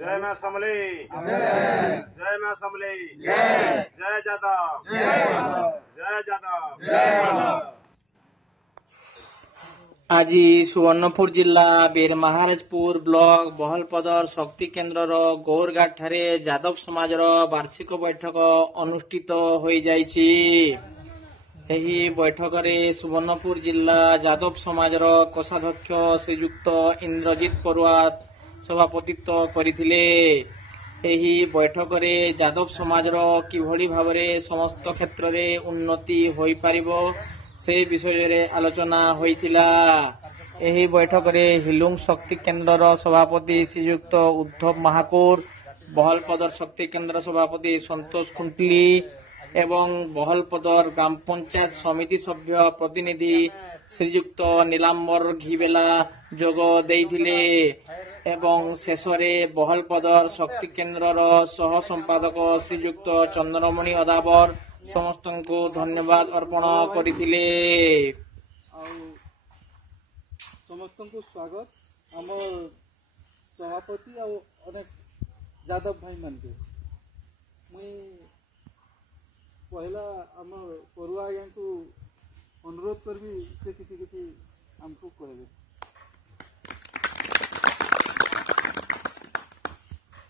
जय मां समले, जय मां समले, जय जादव, जय जादव। आज सुवर्णपुर जिला बीर महाराजपुर ब्लॉक बहलपदर शक्ति केन्द्र गौरघाट ठारे जादव समाज वार्षिक बैठक अनुष्ठित हो जाइछि। एही बैठक रे सुवर्णपुर जिला जादव समाज कोषाध्यक्ष श्रीयुक्त इंद्रजीत परुआत सभापतित्व करथिले। एही बैठक रे जादव समाज किभली भाबरे समस्त क्षेत्र रे उन्नति होई पारिबो से विषय रे आलोचना होइथिला। एही बैठक रे हिलुंग शक्ति केन्द्र सभापति श्रीयुक्त उद्धव महाकुर, बहलपदर शक्ति केन्द्र सभापति संतोष खुंटली एवं बहलपदर ग्राम पंचायत समिति सभ्य प्रतिनिधि श्रीयुक्त नीलांबर घिबेला जोग देइथिले एवं शेषरे बहलपदर शक्ति केन्द्र सह संपादक श्रीयुक्त चंद्रमणि अदाबर समस्त को धन्यवाद अर्पण करथिले। समस्त को स्वागत आम सभापति और अनेक जादव भाई मान के मुई पहला आम परुआ को अनुरोध करबी से किसी हमको कहे।